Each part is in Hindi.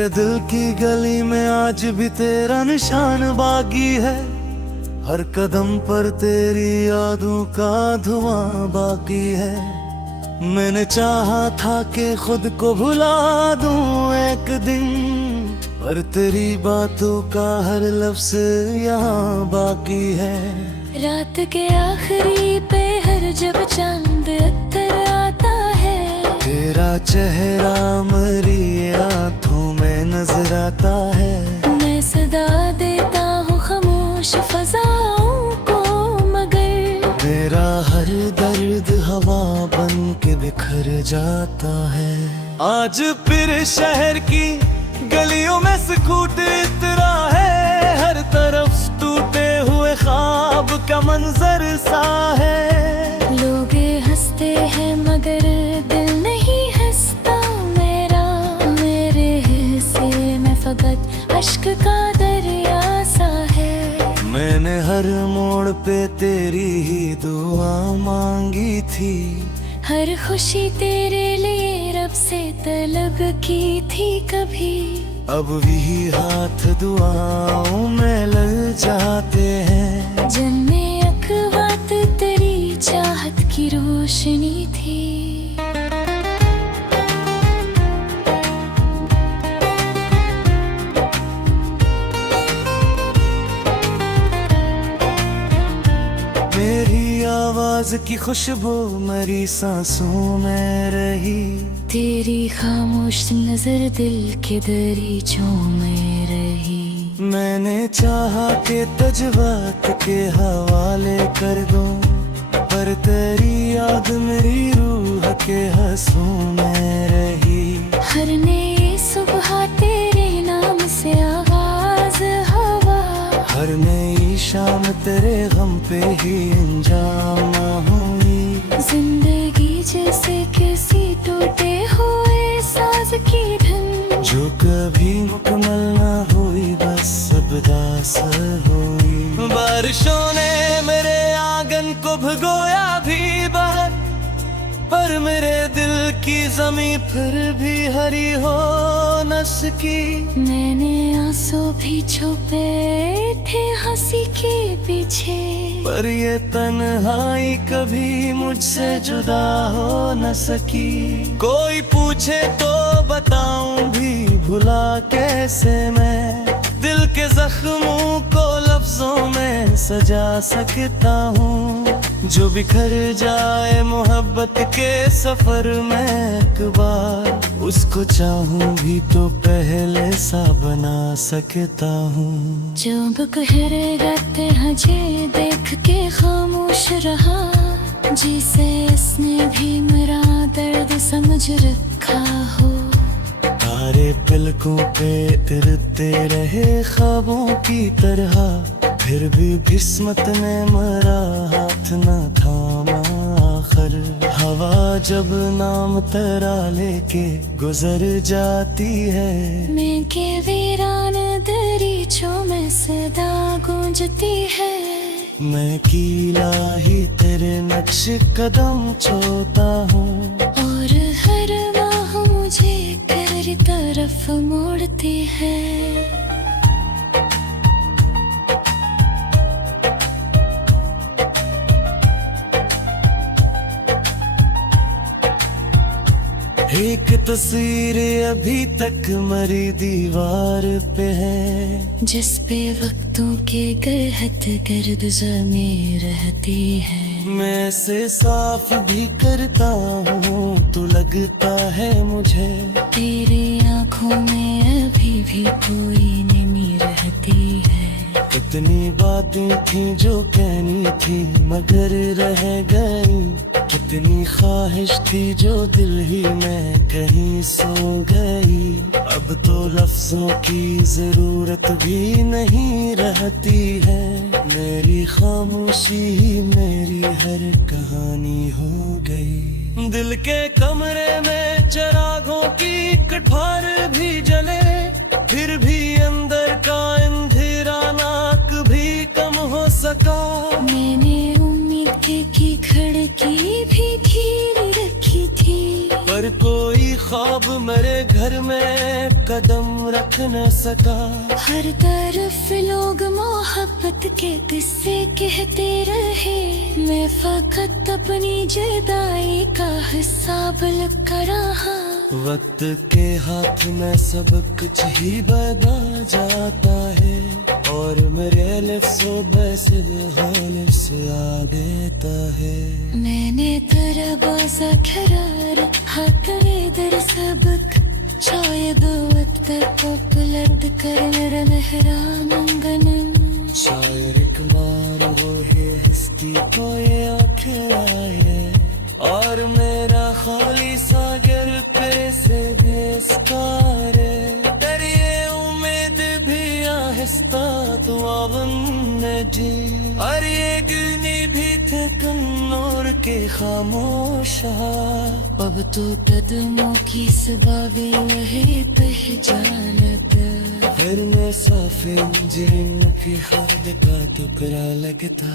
मेरे दिल की गली में आज भी तेरा निशान बाकी है, हर कदम पर तेरी यादों का धुआं बाकी है। मैंने चाहा था कि खुद को भुला दूं एक दिन, पर तेरी बातों का हर लफ्ज़ यहाँ बाकी है। रात के आखिरी पहर जब चांद अत्तर आता है, तेरा चेहरा मेरी आँखों में नजर आता है। मैं सदा देता हूँ खामोश फज़ाओं को, मगर मेरा हर दर्द हवा बन के बिखर जाता है। आज फिर शहर की गलियों में सुकून इतरा है, हर तरफ टूटे हुए ख्वाब का मंजर सा है। लोग हंसते हैं मगर दिल नहीं हंसता मेरा, मेरे हिस्से में फकत अश्क का दरिया सा है। मैंने हर मोड़ पे तेरी ही दुआ मांगी थी, हर खुशी तेरे लिए रब से तलब की थी कभी। अब भी हाथ दुआओं में लग जाते हैं। जन्मे अखवात तेरी चाहत की रोशनी थी। मेरी आवाज की खुशबू मेरी सांसों में रही, तेरी खामोश नजर दिल के दरीचों में रही। मैंने चाहा कि तजबात के हवाले कर दूं, पर तेरी याद मेरी रूह के हंसों में रही। हर नई सुबह तेरे नाम से आवाज हवा, हर नई शाम तेरे गम पे ही अंजाम हुई। जिंदगी जैसे किसी टूटे हुए साज की धुन, जो कभी मुकम्मल ना हुई बस अब दास हुई। बारिशों ने मेरे आंगन को भिगोया भी बाहर, पर मेरे दिल की जमीन फिर भी हरी हो न सकी। मैंने आंसू भी छुपे थे हंसी के पीछे, पर ये तन्हाई कभी मुझसे जुदा हो न सकी। कोई पूछे तो बताऊं भी भुला कैसे मैं, दिल के जख्मों को लफ्जों में सजा सकता हूँ। जो बिखर जाए मोहब्बत के सफर में एक बार, उसको चाहूं भी तो पहले सा बना सकता हूँ। जब कहरेगा तेरा जे देख के खामोश रहा, जिसे इसने भी मेरा दर्द समझ रखा हो। तारे पलकों पे तिरते रहे ख्वाबों की तरह, फिर भी किस्मत ने मेरा हाथ न थामा आखिर। हवा जब नाम तेरा लेके गुजर जाती है, मैं के वीरान दरीचों में सदा गूंजती है। मैं कीला ही तेरे नक्श कदम छोता हूँ, और हर बाह मुझे तेरी तरफ मोड़ती है। एक तस्वीर अभी तक मरी दीवार पे है, जिस पे वक्तों के गहत गर्द जमी रहती है। मैं से साफ भी करता हूँ तो लगता है मुझे, तेरी आँखों में अभी भी कोई नमी रहती है। कितनी बातें थी जो कहनी थी मगर रह गई, कितनी ख्वाहिश थी जो दिल ही में कहीं सो गई। अब तो लफ्जों की जरूरत भी नहीं रहती है, मेरी खामोशी ही मेरी हर कहानी हो गई। दिल के कमरे में चिरागों की कठार भी जले, फिर भी अंदर का अंधेरा ना कभी कम हो सका। मैंने उम्मीद की खिड़की भी खीरी रखी थी, पर पर कोई ख्वाब मेरे घर में कदम रख न सका। हर तरफ लोग मोहब्बत के किस्से कहते रहे, मैं फकत अपनी जुदाई का हिसाब लगा रहा। वक्त के हाथ में सब कुछ ही बदल जाता है, और मेरे लिफ्सो बसिल हालिस आ देता है। मैंने तेरा बाजा खरार हक दर सबक, शायद वक्त को बुलंद कर मेरा मेहरान आंगन। शायर एक मार वो है इसकी कोई आंखें आए, और मेरा खाली सागर पे से बेस्तारे। तेरी उम्मीद भी आहिस्ता तो आवन जी, और ये गिनी भी थे कन्नौर के खामोशा। अब तो कदमों की सबाबे वही पहचानत, फिर मैं साफिन जिन की खाद का टुकड़ा लगता।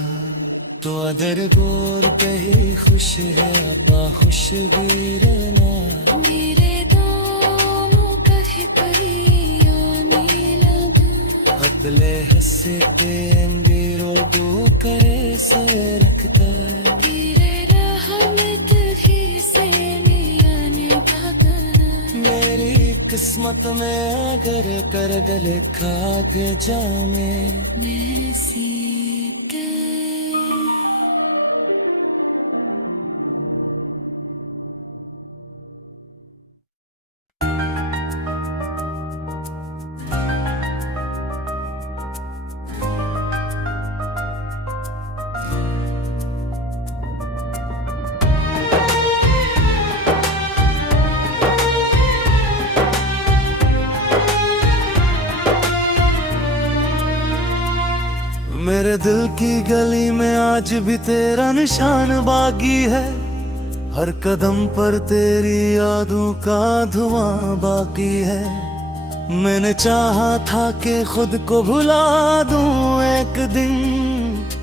तो अदर गोर पे ही खुश है अपना खुशगीर ना। मेरे दोनों कहीं कहीं आने लगा, अतले हंसे के अंगीरों दो करे से रखता। तेरे राह में तभी से आने लगा। मेरी किस्मत में अगर कर गले खाग जामे, मैं सीते मेरे दिल की गली में आज भी तेरा निशान बागी है। हर कदम पर तेरी यादों का धुआं बाकी है। मैंने चाहा था कि खुद को भुला दूं एक दिन,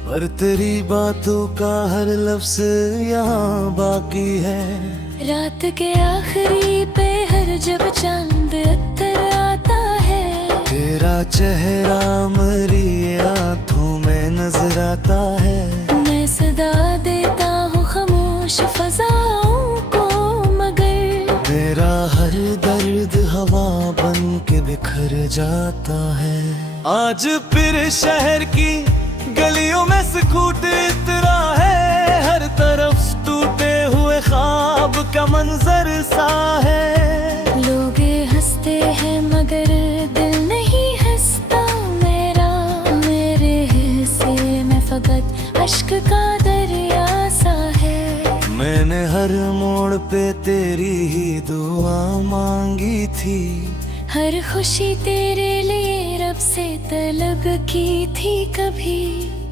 पर तेरी बातों का हर लफ्ज़ यहाँ बाकी है। रात के आखिरी पहर जब चांद अत्तर आता है, तेरा चेहरा मेरी आँखों में नजर आता है। मैं सदा देता हूँ खामोश फज़ाओं को, मगर मेरा हर दर्द हवा बन के बिखर जाता है। आज फिर शहर की गलियों में सुकून इतरा है, हर तरफ टूटे हुए ख्वाब का मंजर सा है। लोग हंसते हैं मगर दिल नहीं हंसता मेरा, मेरे हिस्से में फकत अश्क का दरिया सा है। मैंने हर मोड़ पे तेरी ही दुआ मांगी थी, हर खुशी तेरे लिए रब से तलब की थी कभी।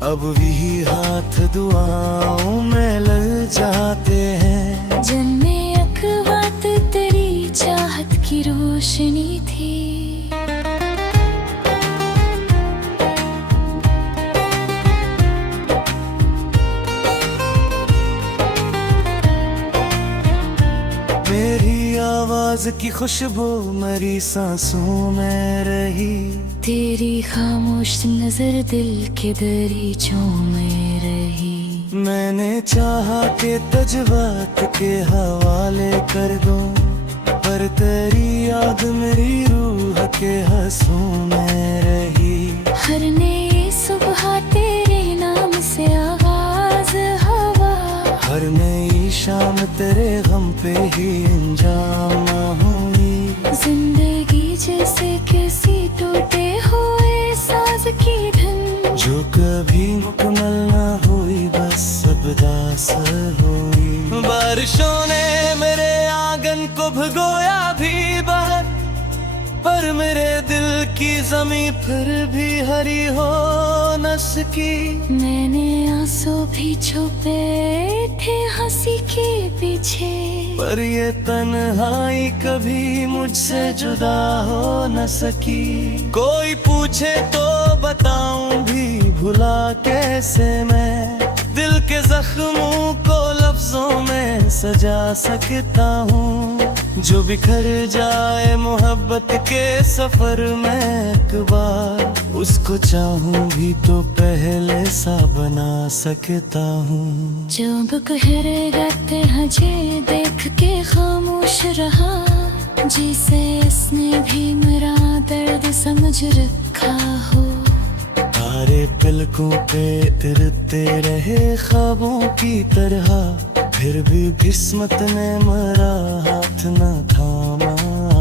अब भी हाथ दुआओं में लग जाते हैं। जन्मे अखवात तेरी चाहत की रोशनी थी। मेरी आवाज की खुशबू मेरी सांसों में रही, तेरी खामोश नजर दिल के दरीचों में रही। मैंने चाहा कि तजबात के हवाले कर दूं, पर तेरी याद मेरी रूह के हंसों में रही। हर नई सुबह तेरे नाम से आगाज हवा, हर नई शाम तेरे गम पे ही अंजाम हुई। जिंदगी जैसे किसी टूटे हुए साज की धुन, जो कभी मुकम्मल ना हुई बस सब दास हुई। बारिशों ने मेरे आंगन को भिगोया भी बाहर, पर मेरे दिल की ज़मीं फिर भी हरी हो न सकी। मैंने आंसू भी छुपे थे हंसी के पीछे, पर ये तन्हाई कभी मुझसे जुदा हो न सकी। कोई पूछे तो बताऊं भी भुला कैसे मैं, दिल के जख्मों को लफ्जों में सजा सकता हूँ। जो बिखर जाए मोहब्बत के सफर में एक बार, उसको चाहूँ भी तो पहले सा बना सकता हूँ। जो गुहर गाते हजे देख के खामोश रहा, जिसे इसने भी मेरा दर्द समझ रखा हो। तारे पलकों पे तिरते रहे ख्वाबों की तरह, फिर भी किस्मत ने मेरा हाथ न थामा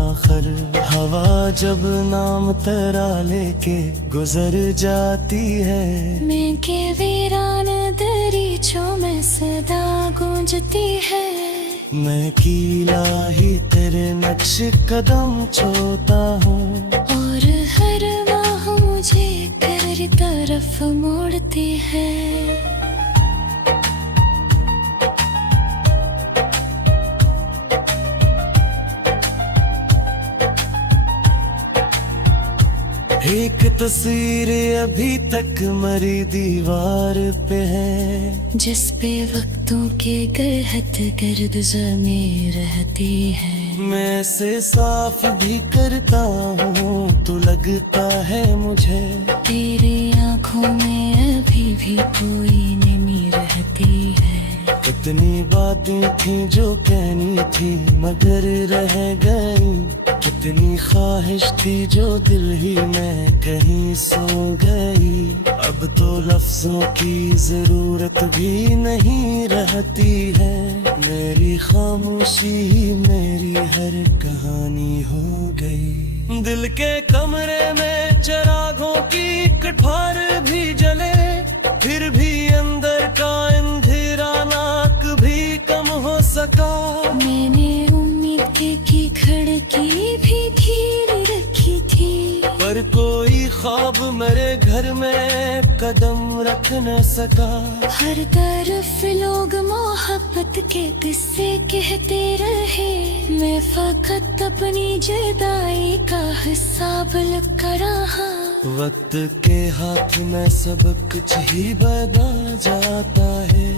आखिर। हवा जब नाम तेरा लेके गुजर जाती है, मैं के वीरान दरीचों में सदा गूंजती है। मैं कीला ही तेरे नक्श कदम छोता हूँ, और हर बाह मुझे तेरी तरफ मोड़ती है। एक तस्वीर अभी तक मरी दीवार पे है, जिस पे वक्तों के गहत गर्द जमी रहती है। मैं से साफ भी करता हूँ तो लगता है मुझे, तेरी आंखों में अभी भी कोई नमी रहती है। कितनी बातें थी जो कहनी थी मगर रह गई, कितनी ख्वाहिश थी जो दिल ही में कहीं सो गई। अब तो लफ्जों की जरूरत भी नहीं रहती है, मेरी खामोशी ही मेरी हर कहानी हो गई। दिल के कमरे में चिरागों की कठार भी जले, फिर भी अंदर का अंधेरा नाक भी कम हो सका। मैंने उम्मीद की खिड़की भी धीरे रखी थी, पर कोई ख्वाब मेरे घर में कदम रख न सका। हर तरफ लोग मोहब्बत के किस्से कहते रहे, मैं फकत अपनी जुदाई का हिसाब लगा रहा। वक्त के हाथ में सब कुछ ही बदल जाता है,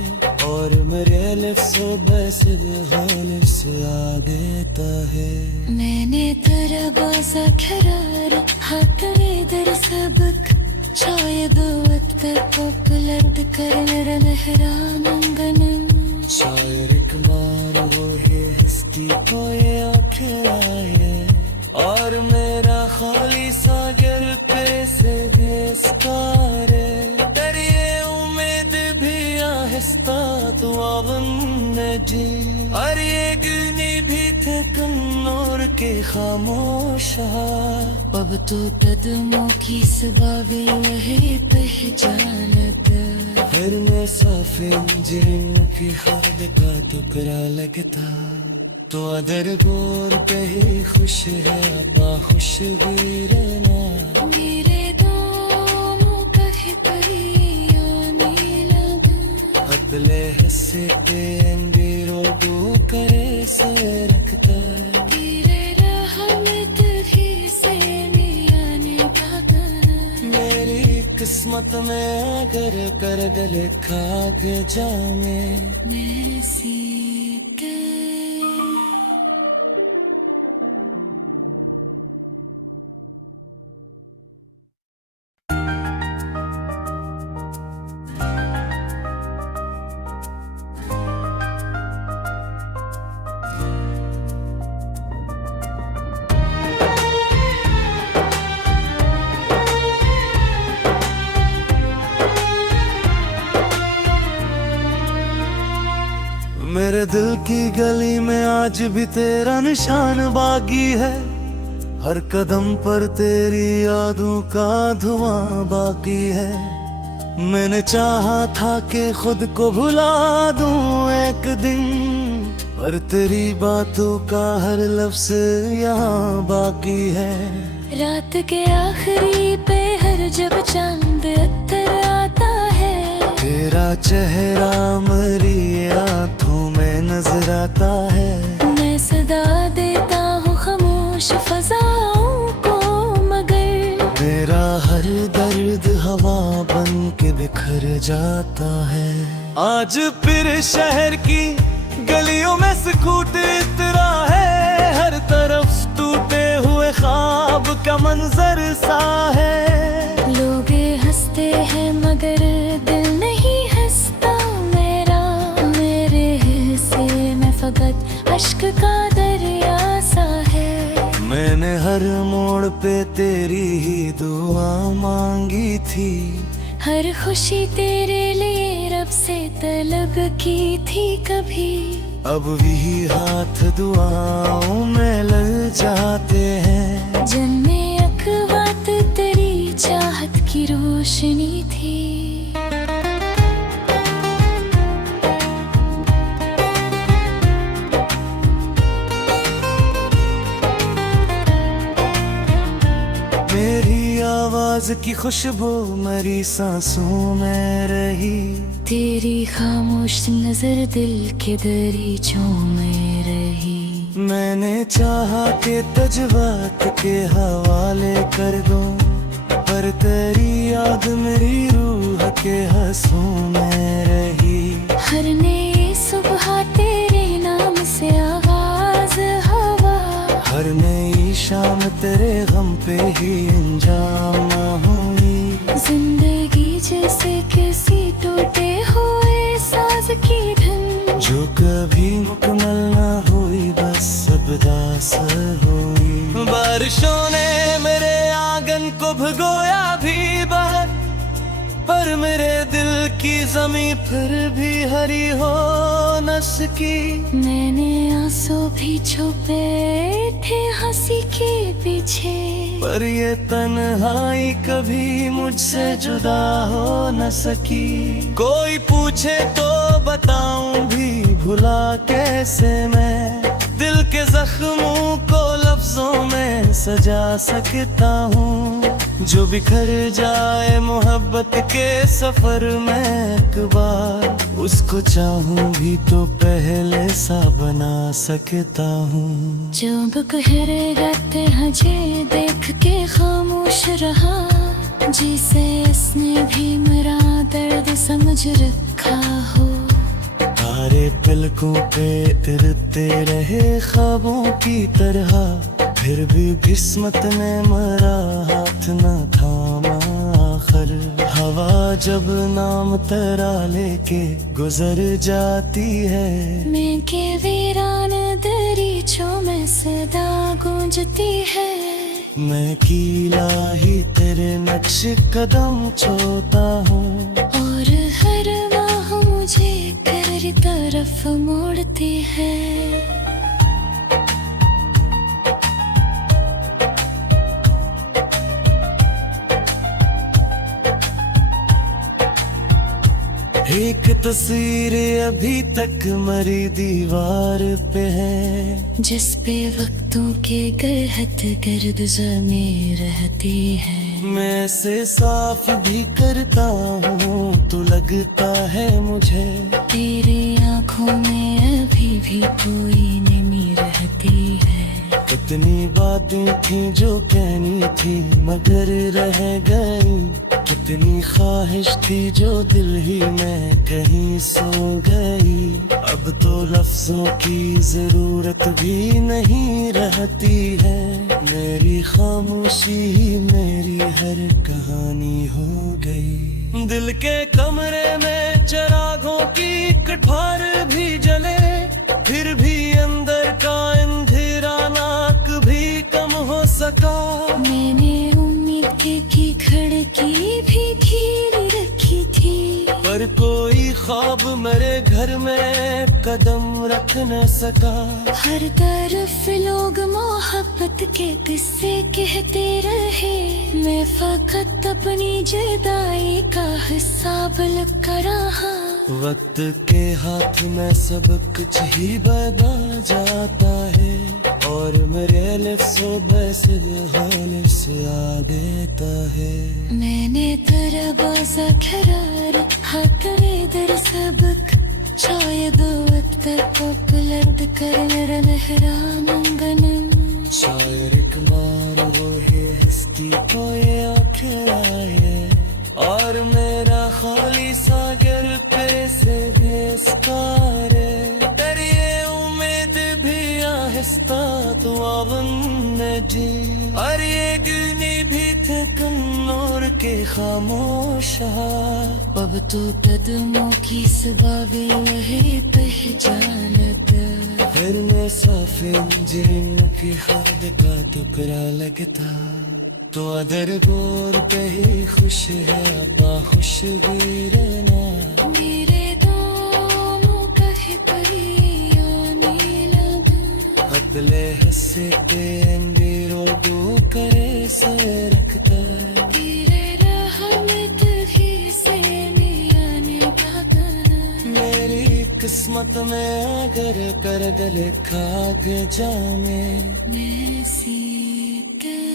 और मेरे लफ्ज़ों बसिल हाल से आ देता है। मैंने तेरा बाजा खरार हाथ में दर सबक, शायद वक्त को बुलंद कर मेरा लहरान अंगन। शायर इकबाल वो है हिस्की कोई आखिर आए, और मेरा खाली सागर पे से बेस्तारे। तेरी उम्मीद भी आहिस्ता तो आवन जी, और ये गिनी भी थे कन्नौर के खामोशा। अब तो कदमों की सबाबी वही पहचानत, फिर मैं साफिन जिन की खाद का टुकड़ा लगता। तो अदर गोर पे ही खुश है आपा खुश भी रहना। मेरे दामों कहीं कहीं आने लगा, अपने हिस्से के अंधेरों दो करे से रखता। तेरे रहमत भी से आने लगा। मेरी किस्मत में अगर कर गले खा के जामे, मैं सीख मेरे दिल की गली में आज भी तेरा निशान बाकी है, हर कदम पर तेरी यादों का धुआं बाकी है। मैंने चाहा था कि खुद को भुला दूं एक दिन, पर तेरी बातों का हर लफ्ज़ यहाँ बाकी है। रात के आखिरी पहर जब चांद अत्तर आता है, तेरा चेहरा मेरी आँखों में नजर आता है। मैं सदा देता हूँ खामोश फजाओं को, मगर मेरा हर दर्द हवा बन के बिखर जाता है। आज फिर शहर की गलियों में स्कूट इतरा है, हर तरफ टूटे हुए ख्वाब का मंजर सा है। लोग हंसते हैं मगर दिल नहीं हंसता मेरा, मेरे हिस्से में फकत अश्क का दरिया सा है। मैंने हर मोड़ पे तेरी ही दुआ मांगी थी, हर खुशी तेरे लिए रब से तलब की थी कभी। अब भी हाथ दुआओं में लग जाते हैं। जन्मे अखवात तेरी चाहत की रोशनी थी। मेरी आवाज की खुशबू मेरी सांसों में रही, तेरी खामोश नजर दिल के दरीचों में रही। मैंने चाहा कि तजवात के हवाले कर दूं, पर तेरी याद मेरी रूह के हंसों में रही। हर नई सुबह तेरे नाम से आवाज हवा, हर नई शाम तेरे गम पे ही अंजाम हुई। जिंदगी जैसे किसी टूटे हुए साज की धुन, जो कभी मुकम्मल ना हुई बस सब दास हुई। बारिशों ने मेरे आंगन को भिगोया भी बाहर, पर मेरे दिल की जमीन फिर भी हरी हो न सकी। मैंने आंसू भी छुपे थे हंसी के पीछे, पर ये तन्हाई कभी मुझसे जुदा हो न सकी। कोई पूछे तो बताऊं भी भुला कैसे मैं, दिल के जख्मों को लफ्जों में सजा सकता हूँ। जो बिखर जाए मोहब्बत के सफर में एक बार, उसको चाहूं भी तो पहले सा बना सकता हूँ। जब गहरे हजे देख के खामोश रहा, जिसे इसने भी मेरा दर्द समझ रखा हो। तारे पलकों पे तिरते रहे ख्वाबों की तरह, फिर भी किस्मत ने मेरा हाथ न थामा आखिर। हवा जब नाम तेरा लेके गुजर जाती है, मैं के वीरान दरीचों में सदा गूंजती है। मैं कीला ही तेरे नक्श कदम छोता हूँ, और हर राह मुझे तेरी तरफ मोड़ती है। एक तस्वीर अभी तक मरी दीवार पे है, जिस पे वक्तों के गहत गर्द जमे रहती है। मैं से साफ भी करता हूँ तो लगता है मुझे, तेरे आँखों में अभी भी कोई नमी रहती है। कितनी बातें थी जो कहनी थी मगर रह गई, कितनी ख्वाहिश थी जो दिल ही में कहीं सो गई। अब तो लफ्जों की जरूरत भी नहीं रहती है, मेरी खामोशी ही मेरी हर कहानी हो गई। दिल के कमरे में चिरागों की कठार भी जले, फिर भी अंदर का अंधेरा नाक भी कम हो सका। मैंने उम्मीद की खिड़की भी खीरी रखी थी, पर कोई ख्वाब मेरे घर में कदम रख न सका। हर तरफ लोग मोहब्बत के किस्से कहते रहे, मैं फकत अपनी जुदाई का हिसाब लगा रहा। वक्त के हाथ में सब कुछ ही बदल जाता है, और मेरे लिफ्स बसिल हालिफ्स आ देता है। मैंने तेरा बाजा खरार हाथ में दर सबक, शायद वक्त को बुलंद कर मेरा नहरान आंगन। शायर इकबार वो है हस्ती को ये आखिर आए, और मेरा खाली सागर पे से बेस्तार है। hasta dualarında Araya güne bir tıkın nur ke खामोशा अब तो कदमों की सबावे रहे पहचानत फिर मैं साफे जिनकी खाद का टुकड़ा लगता तो अदर गोर पे ही खुश है आपा खुशगीरना मेरे दोनों कहे परियाने लगा अपने हंसे के अंधेरों दो करे से रखता तेरे रहमत ही से मियाने भागना मेरी किस्मत में अगर कर गले खाक जामे मैं सीख गई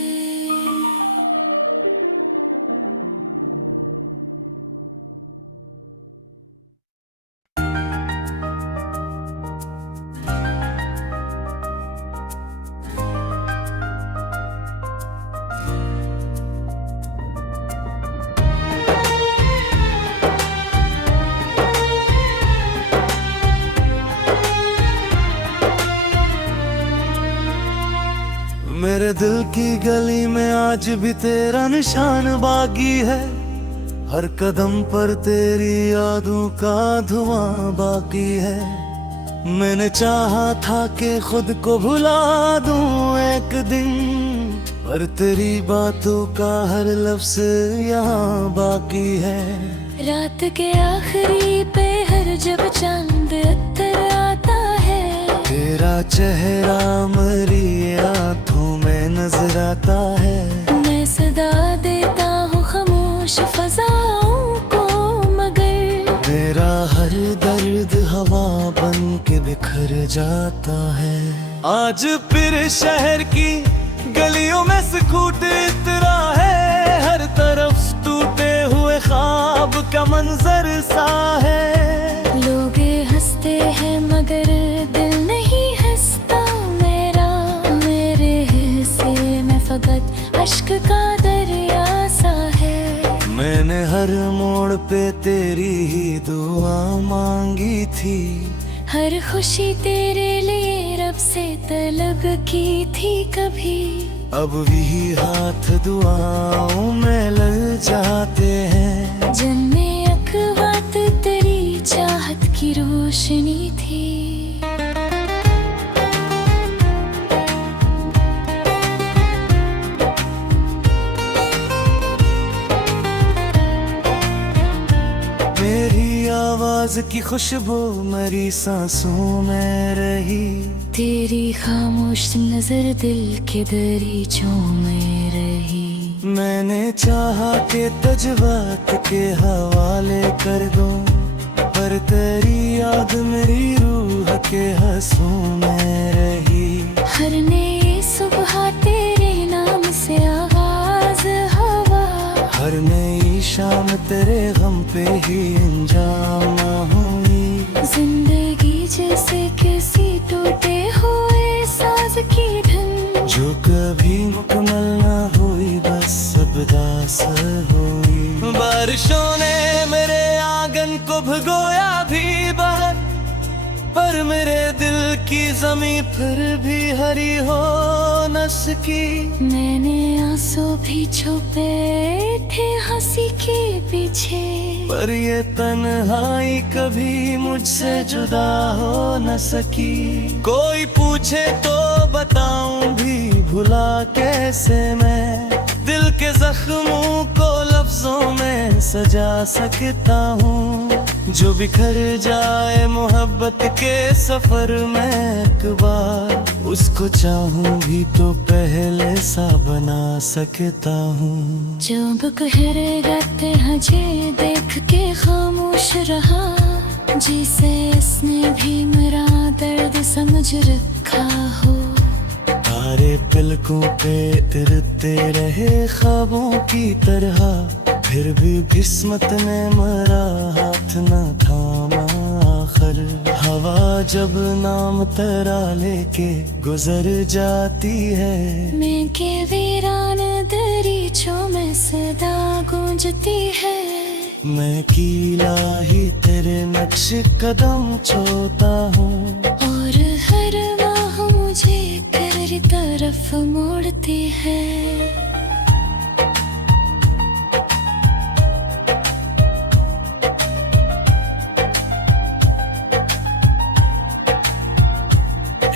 मेरे दिल की गली में आज भी तेरा निशान बाकी है हर कदम पर तेरी यादों का धुआं बाकी है मैंने चाहा था कि खुद को भुला दूं एक दिन पर तेरी बातों का हर लफ्ज यहाँ बाकी है रात के आखिरी पहर जब चांद अत्तर आता है तेरा चेहरा मेरी आंखों में नजर आता है मैं सदा देता हूँ खामोश फजाओं को मगर मेरा हर दर्द हवा बन के बिखर जाता है आज फिर शहर की गलियों में सुकून इतरा है हर तरफ टूटे हुए ख्वाब का मंजर सा है लोग हंसते हैं मगर दिल नहीं हंसता मेरा मेरे हिस्से में फकत अश्क का दरिया सा है मैंने हर मोड़ पे तेरी ही दुआ मांगी थी हर खुशी तेरे लिए रब से तलब की थी कभी अब भी हाथ दुआओं में लग जाते हैं जन्मे अखवात तेरी चाहत की रोशनी थी मेरी आवाज की खुशबू मेरी सांसों में रही तेरी खामोश नजर दिल के दरीचों में रही मैंने चाहा कि तजवात के हवाले कर दूं पर तेरी याद मेरी रूह के हंसों में रही हर नई सुबह तेरे नाम से आगाज हवा हर नई शाम तेरे गम पे ही अंजाम हुई जिंदगी जैसे किसी टूटे हुए साज की धुन जो कभी मुकम्मल ना हुई बस सब दास हुई बारिशों ने मेरे आंगन को भिगोया भी बाहर पर मेरे दिल की जमीन फिर भी हरी हो न सकी मैंने आंसू भी छुपे थे हंसी के पीछे पर ये तन्हाई कभी मुझसे जुदा हो न सकी कोई पूछे तो बताऊं भी भुला कैसे मैं दिल के जख्मों को लफ्जों में सजा सकता हूँ जो बिखर जाए मोहब्बत के सफर में एक बार उसको चाहूं भी तो पहले सा बना सकता हूँ जब कहरेगा हजे देख के खामोश रहा जिसे इसने भी मेरा दर्द समझ रखा हो तारे पलकों पे तिरते रहे ख्वाबों की तरह फिर भी किस्मत ने मेरा हाथ न थामा आखिर हवा जब नाम तेरा लेके गुजर जाती है मैं के वीरान दरीचों में सदा गूंजती है मैं कीला ही तेरे नक्श कदम छोता हूँ और हर माह मुझे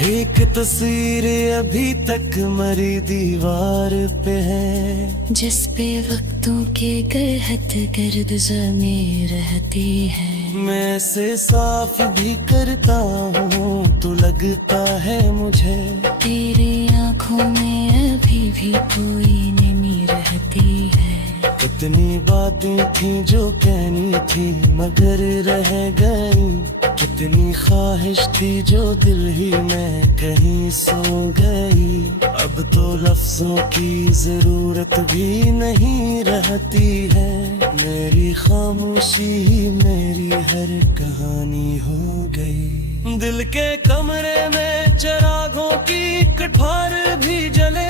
एक तस्वीर अभी तक मरी दीवार पे है, जिस पे वक्तों के गहत गर्द जमे रहती है। मैं से साफ भी करता हूँ तो लगता है मुझे तेरी आंखों में अभी भी कोई नमी रहती है। कितनी बातें थी जो कहनी थी मगर रह गई, कितनी ख्वाहिश थी जो दिल ही में कहीं सो गई। अब तो लफ्जों की जरूरत भी नहीं रहती है, मेरी खामोशी ही मेरी हर कहानी हो गई। दिल के कमरे में चिरागों की कठार भी जले,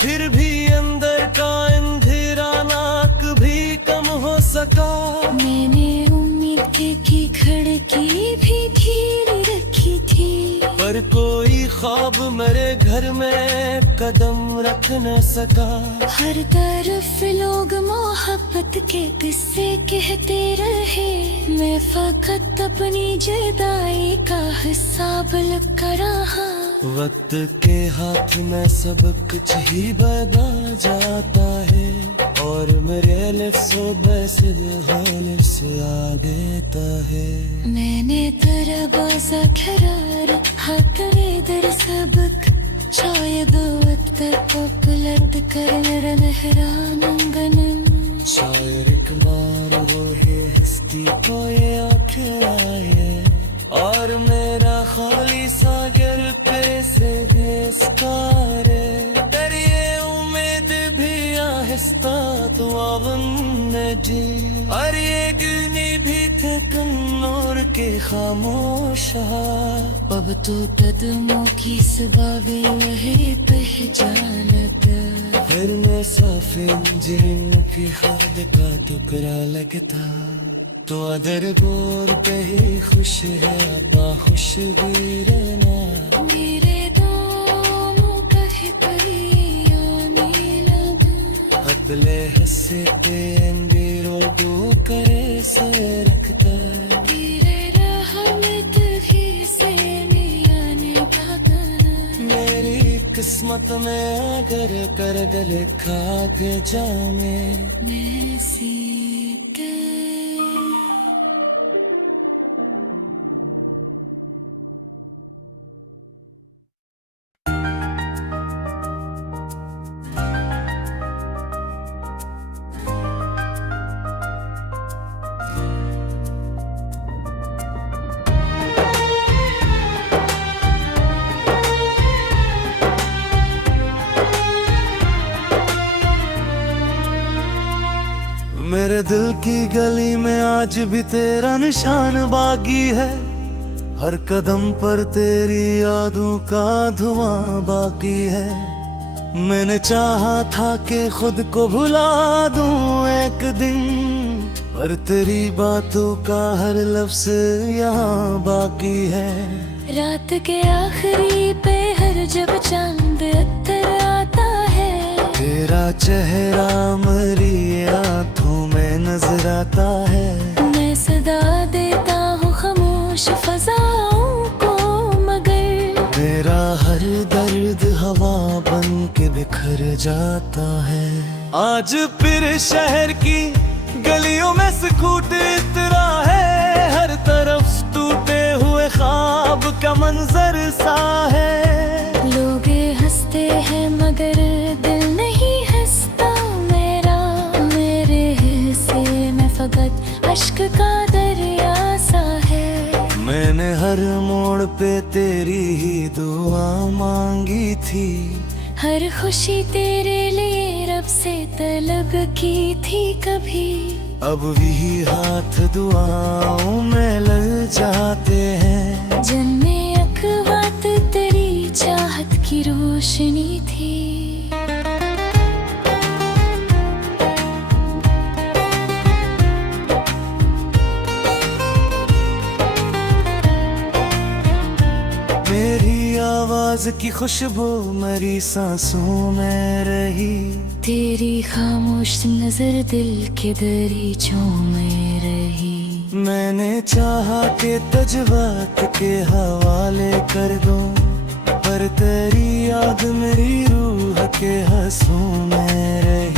फिर भी अंदर का अंधेरा ना कभी कम हो सका। मैंने उम्मीद की खिड़की भी खीरी रखी थी, पर कोई ख्वाब मेरे घर में कदम रख न सका। हर तरफ लोग मोहब्बत के किस्से कहते रहे, मैं फकत अपनी जुदाई का हिसाब लगा रहा। वक्त के हाथ में सब कुछ ही बदल जाता है, और मेरे लफ्ज़ों बस हालिस आ देता है। मैंने तेरा बाजा खरार हक दर सबक, शायद वक्त पलट कर नहरानंगन। शायर इकबार वो है हस्ती को ये आखिर आए, और मेरा खाली सागर पे से बेस्कार दरिए उम्मीद भी आहिस्ता तो जी। और ये गिनी भी थे कन्नौर के खामोश, अब तो कदमों की सबावे वही पहचानत। फिर मैं साफिन जिन की खाद का टुकड़ा लगता, तो अदर गोर पे ही खुश है अपा खुशगीर ना। मेरे दोनों कहे परियाने लगा, अपने हिस्से पे अंधेरों दो करे से रखता। तेरे रहमत भी से मियाने भगना। मेरी किस्मत में अगर कर गले खा के जामे, मैं से मेरे दिल की गली में आज भी तेरा निशान बाकी है, हर कदम पर तेरी यादों का धुआं बाकी है। मैंने चाहा था कि खुद को भुला दूं एक दिन, पर तेरी बातों का हर लफ्ज़ यहाँ बाकी है। रात के आखिरी पहर जब चांद अत्तर आता है, तेरा चेहरा मेरी आंखों में नजर आता है। मैं सदा देता हूँ खामोश फजाओं को, मगर मेरा हर दर्द हवा बन के बिखर जाता है। आज फिर शहर की गलियों में सुकून इतरा है, हर तरफ टूटे हुए ख्वाब का मंजर सा है। लोग हंसते हैं मगर दिल नहीं हंसता मेरा, मेरे हिस्से में फकत अश्क का दरिया सा है। मैंने हर मोड़ पे तेरी ही दुआ मांगी थी, हर खुशी तेरे लिए रब से तलब की थी कभी। अब भी हाथ दुआओं में लग जाते हैं। जन्मे अखवात तेरी चाहत की रोशनी थी। मेरी आवाज की खुशबू मेरी सांसों में रही, तेरी खामोश नजर दिल के दरीचों में रही। मैंने चाहा कि तजबात के हवाले कर दूं, पर तेरी याद मेरी रूह के हंसों में रही।